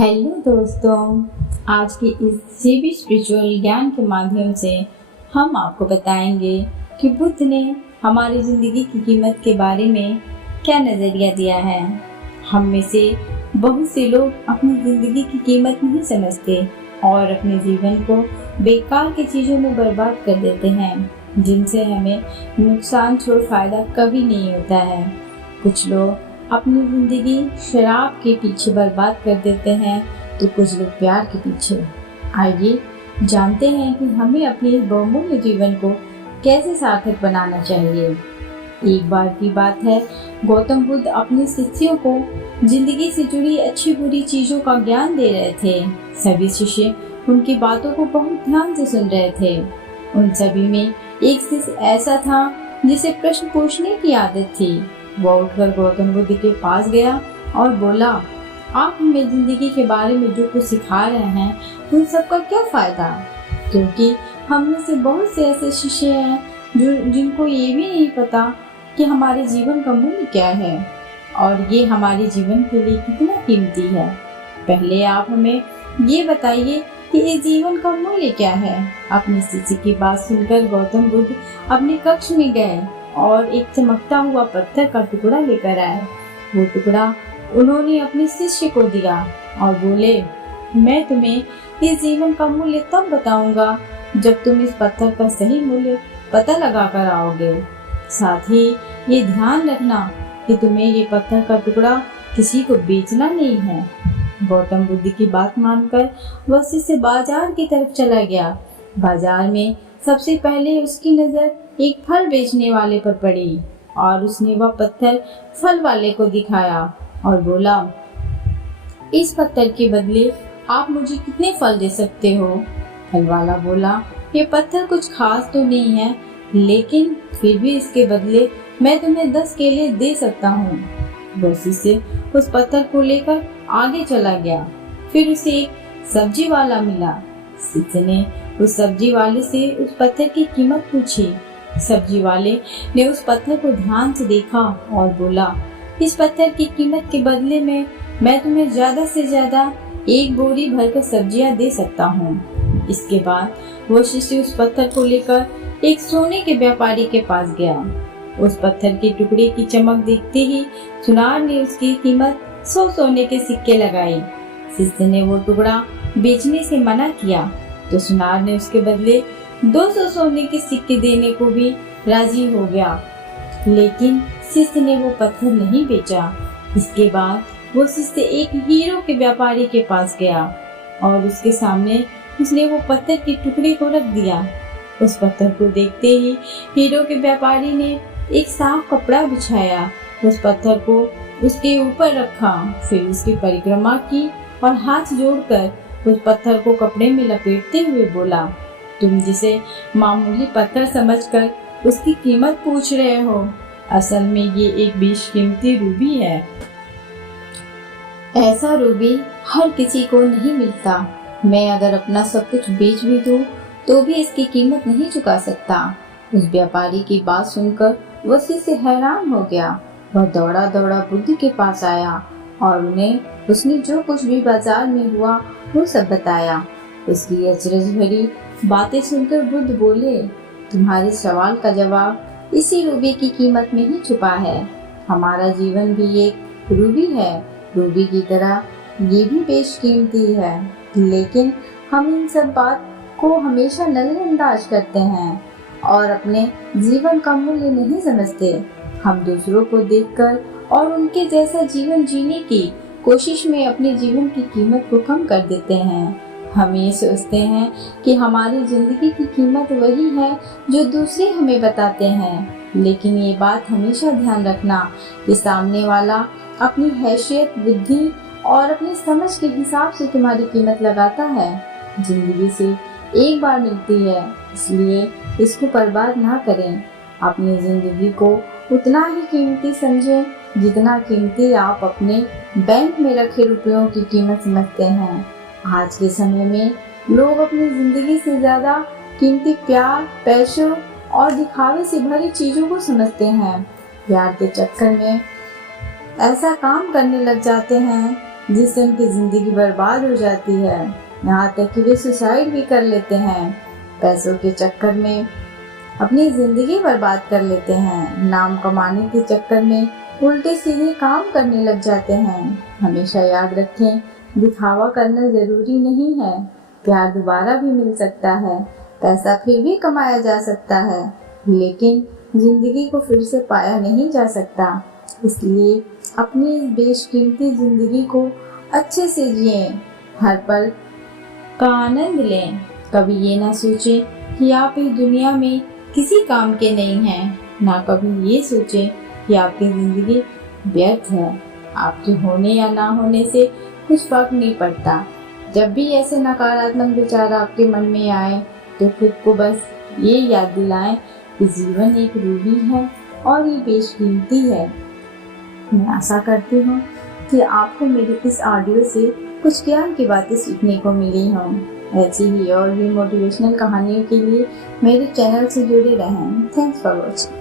Hello दोस्तों, आज के इस जीवी स्पिरिचुअल ज्ञान के माध्यम से हम आपको बताएंगे कि बुद्ध ने हमारी ज़िंदगी की कीमत के बारे में क्या नज़रिया दिया है। हम में से बहुत से लोग अपनी ज़िंदगी की कीमत नहीं समझते और अपने जीवन को बेकार की चीज़ों में बर्बाद कर देते हैं, जिनसे हमें नुकसान छोड़ फायदा कभी नहीं होता है। कुछ लोग अपनी जिंदगी शराब के पीछे बर्बाद कर देते हैं तो कुछ लोग प्यार के पीछे। आइए जानते हैं कि हमें अपने इस बहुमूल्य जीवन को कैसे सार्थक बनाना चाहिए। एक बार की बात है, गौतम बुद्ध अपने शिष्यों को जिंदगी से जुड़ी अच्छी बुरी चीजों का ज्ञान दे रहे थे। सभी शिष्य उनकी बातों को बहुत ध्यान से सुन रहे थे। उन सभी में एक शिष्य ऐसा था जिसे प्रश्न पूछने की आदत थी। वह उठकर गौतम बुद्ध के पास गया और बोला, आप हमें जिंदगी के बारे में जो कुछ सिखा रहे हैं उन सब का क्या फायदा? क्योंकि हम में से बहुत से ऐसे शिष्य हैं जिनको ये भी नहीं पता कि हमारे जीवन का मूल्य क्या है और ये हमारे जीवन के लिए कितना कीमती है। पहले आप हमें ये बताइए कि इस जीवन का मूल्य क्या है। अपने शिष्य की बात सुनकर गौतम बुद्ध अपने कक्ष में गए और एक चमकता हुआ पत्थर का टुकड़ा लेकर आए। वो टुकड़ा उन्होंने अपने शिष्य को दिया और बोले, मैं तुम्हें इस जीवन का मूल्य तब बताऊंगा जब तुम इस पत्थर का सही मूल्य पता लगा कर आओगे। साथ ही ये ध्यान रखना कि तुम्हें ये पत्थर का टुकड़ा किसी को बेचना नहीं है। गौतम बुद्ध की बात मानकर वह शिष्य बाजार की तरफ चला गया। बाजार में सबसे पहले उसकी नजर एक फल बेचने वाले पर पड़ी और उसने वह पत्थर फल वाले को दिखाया और बोला, इस पत्थर के बदले आप मुझे कितने फल दे सकते हो? फल वाला बोला, ये पत्थर कुछ खास तो नहीं है, लेकिन फिर भी इसके बदले मैं तुम्हें 10 केले दे सकता हूँ। वह से उस पत्थर को लेकर आगे चला गया। फिर उसे एक सब्जी वाला मिला। शिष्य ने उस सब्जी वाले से उस पत्थर की कीमत पूछी। सब्जी वाले ने उस पत्थर को ध्यान से देखा और बोला, इस पत्थर की कीमत के बदले में मैं तुम्हें ज्यादा से ज्यादा 1 बोरी भरकर सब्जियां दे सकता हूँ। इसके बाद वह शिष्य उस पत्थर को लेकर एक सोने के व्यापारी के पास गया। उस पत्थर के टुकड़े की चमक देखते ही सुनार ने उसकी कीमत 100 सोने के सिक्के लगाए। शिष्य ने वो टुकड़ा बेचने से मना किया तो सुनार ने उसके बदले 200 सोने के सिक्के देने को भी राजी हो गया, लेकिन शिष्य ने वो पत्थर नहीं बेचा। इसके बाद वो शिष्य एक हीरो के व्यापारी के पास गया और उसके सामने उसने वो पत्थर के टुकड़े को रख दिया। उस पत्थर को देखते ही हीरो के व्यापारी ने एक साफ कपड़ा बिछाया, उस पत्थर को उसके ऊपर रखा, फिर उसकी परिक्रमा की और हाथ जोड़कर उस पत्थर को कपड़े में लपेटते हुए बोला, तुम जिसे मामूली पत्थर समझकर उसकी कीमत पूछ रहे हो, असल में ये एक बेशकीमती रूबी है। ऐसा रूबी हर किसी को नहीं मिलता। मैं अगर अपना सब कुछ बेच भी दूं तो भी इसकी कीमत नहीं चुका सकता। उस व्यापारी की बात सुनकर वह शिष्य हैरान हो गया। वह दौड़ा दौड़ा बुद्ध के पास आया और उसने जो कुछ भी बाजार में हुआ वो सब बताया। उसकी अचरज भरी बातें सुनकर बुद्ध बोले, तुम्हारे सवाल का जवाब इसी रूबी की कीमत में ही छुपा है। हमारा जीवन भी एक रूबी है। रूबी की तरह ये भी बेशकीमती है, लेकिन हम इन सब बात को हमेशा नजरअंदाज करते हैं और अपने जीवन का मूल्य नहीं समझते। हम दूसरों को देखकर और उनके जैसा जीवन जीने की कोशिश में अपने जीवन की कीमत को कम कर देते हैं। हम ये सोचते हैं कि हमारी जिंदगी की कीमत वही है जो दूसरे हमें बताते हैं, लेकिन ये बात हमेशा ध्यान रखना कि सामने वाला अपनी हैसियत, बुद्धि और अपनी समझ के हिसाब से तुम्हारी कीमत लगाता है। जिंदगी से एक बार मिलती है, इसलिए इसको बर्बाद ना करें। अपनी जिंदगी को उतना ही कीमती समझें जितना कीमती आप अपने बैंक में रखे रुपयों की कीमत समझते हैं। आज के समय में लोग अपनी जिंदगी से ज्यादा कीमती प्यार, पैसों और दिखावे से भरी चीजों को समझते हैं। प्यार के चक्कर में ऐसा काम करने लग जाते हैं जिससे उनकी जिंदगी बर्बाद हो जाती है। यहाँ तक कि वे सुसाइड भी कर लेते हैं। पैसों के चक्कर में अपनी जिंदगी बर्बाद कर लेते हैं। नाम कमाने के चक्कर में उल्टे सीधे काम करने लग जाते हैं। हमेशा याद रखें, दिखावा करना जरूरी नहीं है। प्यार दोबारा भी मिल सकता है, पैसा फिर भी कमाया जा सकता है, लेकिन जिंदगी को फिर से पाया नहीं जा सकता। इसलिए अपनी इस बेशकीमती जिंदगी को अच्छे से जिएं, हर पल का आनंद लें। कभी ये ना सोचें कि आप इस दुनिया में किसी काम के नहीं हैं, ना कभी ये सोचें कि आपकी जिंदगी व्यर्थ है। आपके होने या ना होने से कुछ फर्क नहीं पड़ता। जब भी ऐसे नकारात्मक विचार आपके मन में आए तो खुद को बस ये याद दिलाएं कि जीवन एक रूबी है और ये बेशकीमती है। मैं आशा करती हूँ कि आपको मेरी इस ऑडियो से कुछ ज्ञान की बातें सीखने को मिली हों। ऐसी ही और भी मोटिवेशनल कहानियों के लिए मेरे चैनल से जुड़े रहें। Thanks for watching.